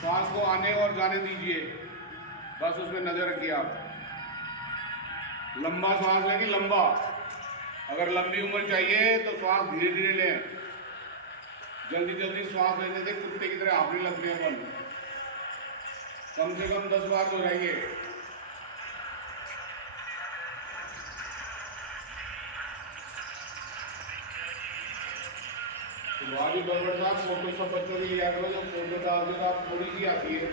श्वास को आने और जाने दीजिए, बस उसमें नजर रखिए आप। लंबा श्वास लेंगे, लंबा। अगर लंबी उम्र चाहिए तो श्वास धीरे धीरे लें। जल्दी जल्दी श्वास लेने से कुत्ते की तरह हाफने लगते हैं अपन। कम से कम 10 बार दोहराइए। वाली बरबर साहब फोटो सब बच्चों की लिया करो, जब फोटो डालते तो आप थोड़ी सी आती है।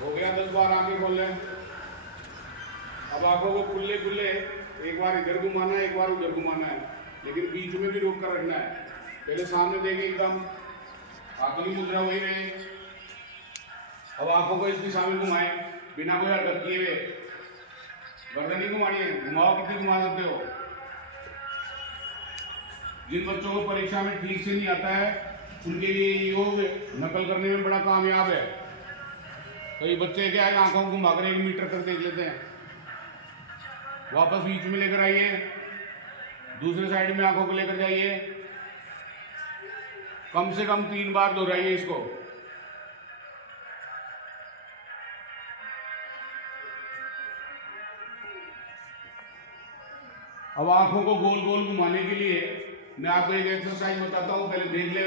हो गया 10 बार, आंखें खोल लें। अब आंखों को खुले खुले एक बार इधर घुमाना है, एक बार उधर घुमाना है, लेकिन बीच में भी रोक कर रखना है। पहले सामने देखिए, एकदम हाथों की मुद्रा वही रहे। अब आंखों को इस दिशा में घुमाएं बिना कोई हरकत किए हुए। गर्दन नहीं घुमानी है, घुमाओ कितनी घुमा सकते हो। जिन बच्चों को परीक्षा में ठीक से नहीं आता है उनके लिए योग नकल करने में बड़ा कामयाब है। कई बच्चे क्या है, आंखों को घुमाकर 1 मीटर तक देख लेते हैं। वापस बीच में लेकर आइए, दूसरे साइड में आंखों को लेकर जाइए। कम से कम 3 बार दोहराइए इसको। अब आंखों को गोल गोल घुमाने के लिए मैं आपको एक एक्सरसाइज बताता हूँ, पहले देख ले,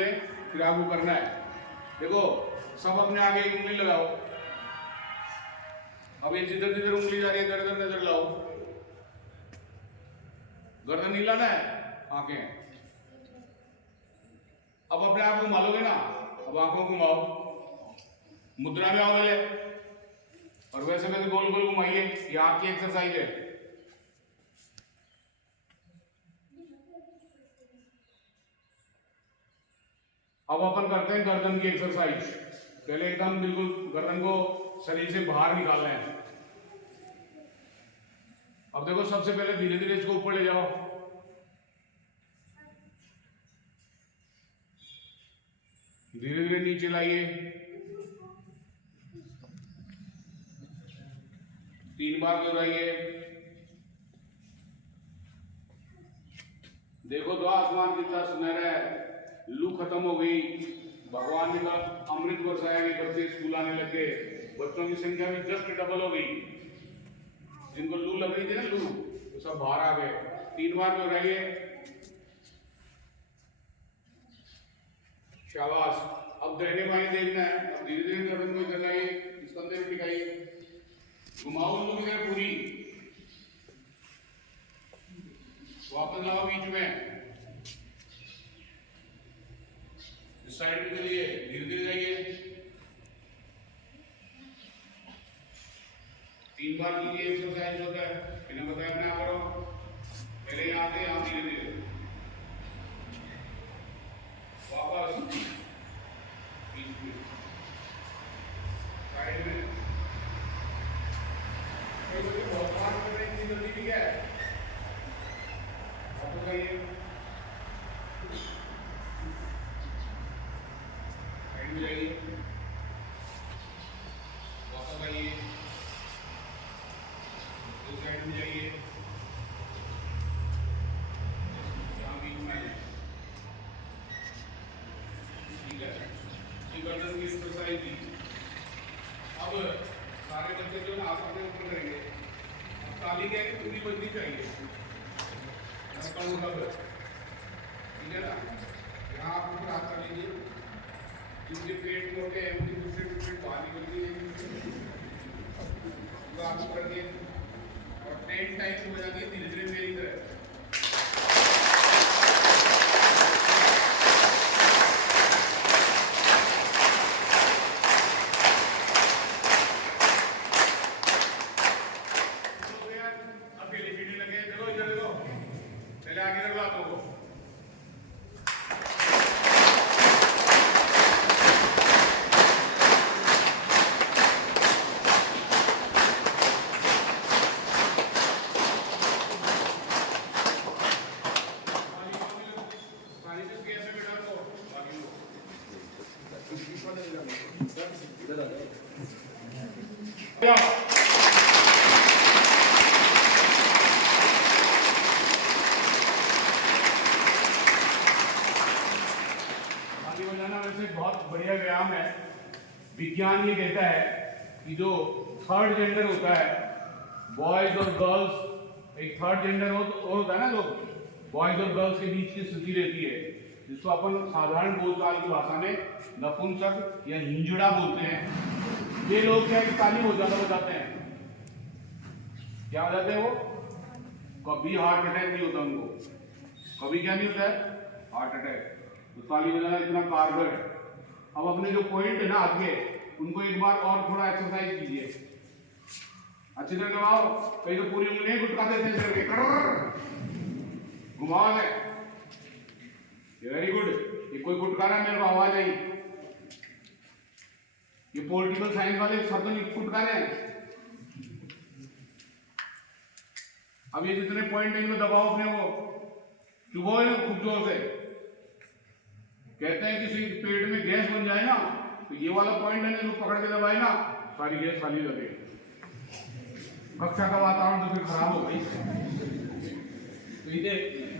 फिर आपको करना है। देखो, सब अपने आगे एक उंगली लगाओ। अब ये जिधर जिधर उंगली जा रही है इधर इधर नजर लाओ। गर्दन नहीं लाना है, आंखें। अब अपने आप को घुमाओगे ना, अब आंखों को घुमाओ, मुद्रा में आओ पहले, और वैसे वैसे गोल गोल घुमाइए। ये आंख की एक्सरसाइज है। अब अपन करते हैं गर्दन की एक्सरसाइज। पहले एकदम बिल्कुल गर्दन को शरीर से बाहर निकालना है। अब देखो, सबसे पहले धीरे धीरे इसको ऊपर ले जाओ। धीरे धीरे नीचे लाइए। 3 बार दोहराइए। देखो तो आसमान कितना सुनहरा है। लू खत्म हो गई, भगवान ने कहा अमृत बरसाया, नहीं बच्चे स्कूल आने लगे। बच्चों की संख्या भी जस्ट डबल हो गई। जिनको लू लग रही थी ना, लू, तो सब बाहर आ गए। 3 बार दोहराइए। शाबाश। अब दहने बाएं देखना है। अब धीरे धीरे गर्दन को इधर लाइए, इस कंधे में टिकाइए, घुमाओ लू की पूरी, वापस लाओ बीच में, इस साइड में चलिए, धीरे धीरे जाइए। 3 बार कीजिए एक्सरसाइज होता है, बिना बताए अपने आप करो। पहले यहाँ से यहाँ धीरे धीरे वापस साइड में। बहुत बार कर रहे हैं, जल्दी ठीक है। वापस जाइए, साइड में जाइए, वापस आइए, दूसरी साइड में जाइए, यहाँ बीच में आइए। ठीक है, ये गर्दन की एक्सरसाइज थी। अब सारे बच्चे जो ना अपने ऊपर करेंगे। अब ताली क्या है, पूरी बजनी चाहिए। ठीक है ना, यहाँ आप ऊपर हाथ कर लीजिए। जिनके पेट मोटे हैं उनकी दूसरे पेट बाहर निकल गई, आप कर दिए और 10 टाइम बजा दिए धीरे धीरे मेरी तरह। आगे रख हाथों को। से बहुत बढ़िया व्यायाम है। विज्ञान ये कहता है कि जो थर्ड जेंडर होता है, बॉयज और गर्ल्स, एक थर्ड जेंडर होता है ना, जो बॉयज और गर्ल्स के बीच की स्थिति रहती है, जिसको अपन साधारण बोलचाल की भाषा में नपुंसक या हिंजड़ा बोलते हैं। ये लोग क्या ताली हो जाते हैं, क्या हो जाते हैं वो, कभी हार्ट अटैक नहीं होता उनको, कभी क्या नहीं होता है, हार्ट अटैक। तो ताली बजाना इतना कारगर है। अब अपने जो पॉइंट है ना हाथ के, उनको एक बार और थोड़ा एक्सरसाइज कीजिए, अच्छी तरह दबाओ। कहीं तो पूरी उंगलियां गुटका देते हैं करके, घुमाओ है, ये वेरी गुड। ये कोई गुटका रहा मेरे को आवाज आई, ये पॉलिटिकल साइंस वाले शब्द नहीं गुटका रहे हैं। अब ये जितने पॉइंट है इनको दबाओ अपने को, चुभाओ ना खूब जोर से। कहते हैं किसी पेट में गैस बन जाए ना, तो ये वाला पॉइंट है ना, पकड़ के दबाए ना, सारी गैस खाली लगे। कक्षा का वातावरण तो फिर खराब हो गई। तो ये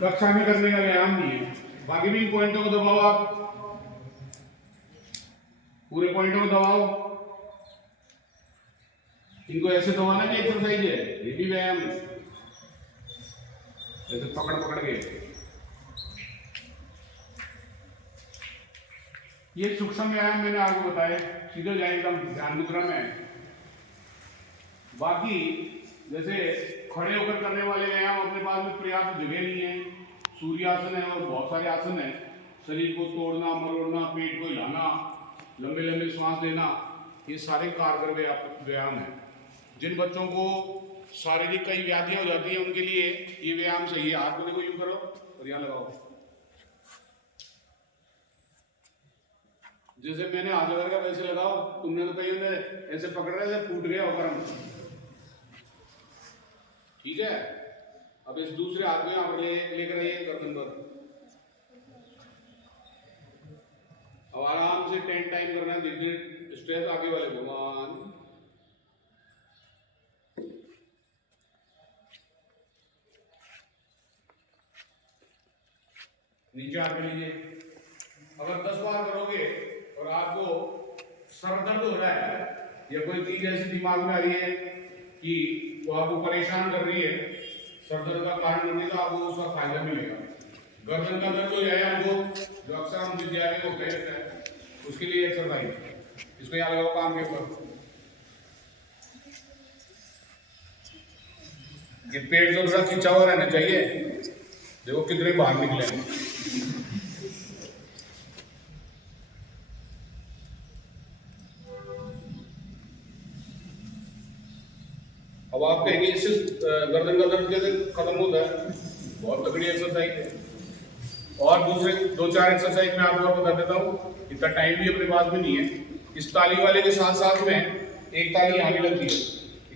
कक्षा में करने का व्यायाम नहीं है। बाकी भी इन पॉइंटों को दबाओ, आप पूरे पॉइंटों को दबाओ। इनको ऐसे दबाना भी एक्सरसाइज है, ये भी व्यायाम है, ऐसे पकड़ पकड़ के। ये सूक्ष्म व्यायाम मैंने आपको बताया, सीधे जाए एकदम ध्यान मुद्रा में। बाकी जैसे खड़े होकर करने वाले व्यायाम अपने पास में पर्याप्त जगह नहीं है, सूर्यासन है और बहुत सारे आसन है। शरीर को तोड़ना मरोड़ना, पेट को हिलाना, लंबे लंबे सांस लेना, ये सारे कारगर व्यायाम है। जिन बच्चों को शारीरिक कई व्याधियां हो जाती हैं, उनके लिए ये व्यायाम सही है। हाथ को देखो, यूं करो और यहाँ लगाओ। जैसे मैंने हाथ लगा के वैसे लगाओ। तुमने तो कहीं ऐसे पकड़ रहे थे, फूट गया होगा हम, ठीक है। अब इस दूसरे हाथ में आप लेकर आइए गर्दन पर। अब आराम से 10 टाइम करना है, धीरे स्ट्रेस आगे वाले को। 1 नीचे आके लीजिए। अगर 10 बार करोगे और आपको सर दर्द हो रहा है या कोई चीज ऐसी दिमाग में आ रही है कि वो आपको परेशान कर रही है, सर दर्द का कारण बनेगा, तो आपको उसका फायदा मिलेगा। गर्दन का दर्द हो जाए आपको, जो अक्सर हम विद्यार्थी को कहते हैं, उसके लिए एक्सरसाइज। इसको यहाँ लगाओ कान के ऊपर। ये पेट जो थोड़ा खिंचा हुआ रहना चाहिए, देखो कितने बाहर निकले। अब आप कहेंगे इससे गर्दन का दर्द कैसे खत्म होता है? बहुत तगड़ी एक्सरसाइज है। और दूसरे 2-4 एक्सरसाइज मैं आपको बता देता हूँ, इतना टाइम भी अपने पास में नहीं है। इस ताली वाले के साथ साथ में एक ताली यहाँ भी लगती है,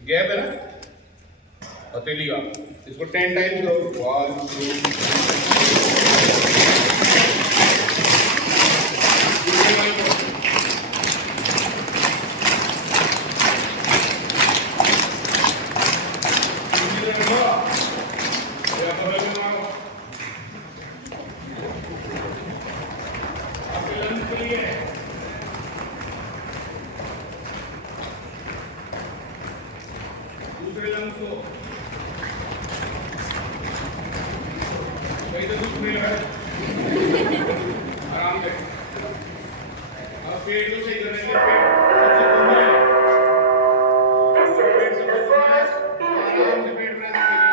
गैप है ना हथेली का, इसको 10 टाइम करो। 1 2 आराम से। अब पेट को सही करने के लिए पेट सबसे ऊपर है, आराम से पेट प्रेस करिए।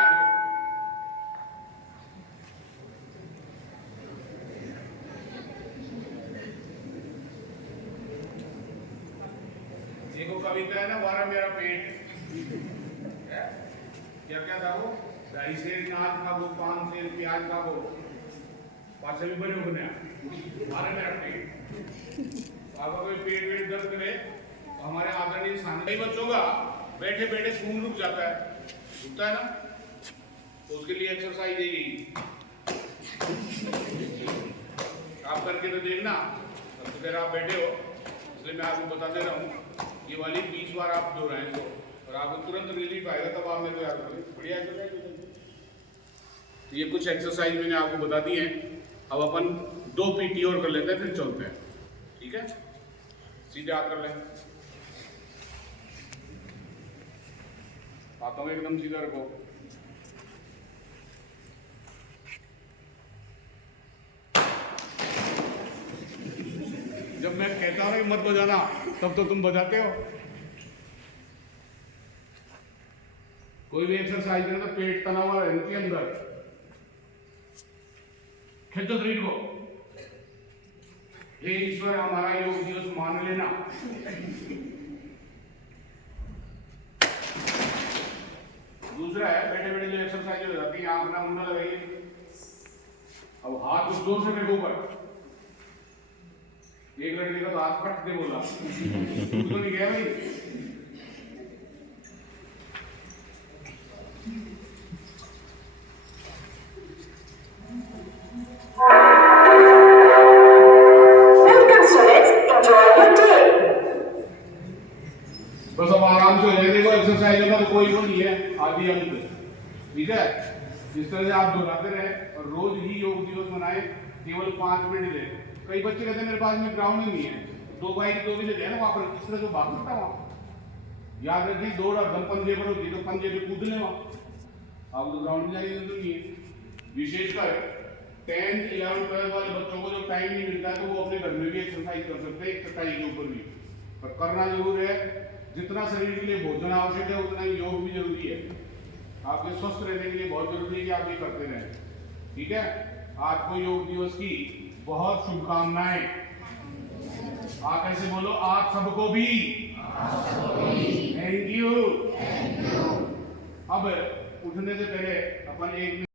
देखो कविता है ना, वारा मेरा पेट, क्या क्या था वो, 2.5 सेर नाच खाबो, 5 सेर प्याज खाबो, पासे भी बड़े होने हमारे में रखते हैं। आपका कोई पेट वेट दर्द करे तो हमारे आदरणीय सामने बच्चों का बैठे बैठे खून रुक जाता है, रुकता है ना, तो उसके लिए एक्सरसाइज है यही। आप करके तो देखना, सबसे पहले आप बैठे हो इसलिए मैं आपको बता दे रहा हूँ। ये वाली 20 बार आप दोहराएं तो, और आपको तुरंत रिलीफ आएगा, तब आप मेरे को याद करें। बढ़िया एक्सरसाइज। ये कुछ एक्सरसाइज मैंने आपको बता दी है। अब अपन 2 पीटी और कर लेते हैं, फिर चलते हैं। ठीक है, सीधे हाथ कर लें, हाथों में एकदम सीधा रखो। जब मैं कहता हूं मत बजाना तब तो तुम बजाते हो। कोई भी एक्सरसाइज करें तो पेट तना हुआ रहना चाहिए, अंदर खींचो शरीर को। हे ईश्वर हमारा योग दिवस मान लेना। दूसरा है बैठे बैठे जो एक्सरसाइज हो जाती है, आंख ना मुंडा लगाइए। अब हाथ को जोर से फेंको ऊपर। एक लड़के का तो हाथ फट दे बोला तो नहीं गया भाई। बस अब आराम से हो जाए। देखो एक्सरसाइज का तो कोई वो नहीं है आदि अंत, ठीक है। इस तरह से आप दोहराते रहे और रोज ही योग दिवस मनाए, केवल 5 मिनट दे। कई बच्चे कहते हैं मेरे पास में ग्राउंड ही नहीं है, 2 बाई 2 भी है ना वहां पर, इस तरह से भाग सकता वहां। याद रखिए दौड़ और दम पंजे पर होती है तो पंजे पे कूद ले वहां, आप तो ग्राउंड में जाने की जरूरत नहीं है। विशेषकर 10th 11th 12th वाले बच्चों को जब टाइम नहीं मिलता है तो वो अपने घर में भी एक्सरसाइज कर सकते हैं, चटाई के ऊपर भी, पर करना जरूर है। जितना शरीर के लिए भोजन आवश्यक है उतना ही योग भी जरूरी है। आपके स्वस्थ रहने के लिए बहुत जरूरी है कि आप ये करते रहें, ठीक है। आपको योग दिवस की बहुत शुभकामनाएं। आप ऐसे बोलो, आप सबको भी थैंक यू। अब उठने से पहले अपन एक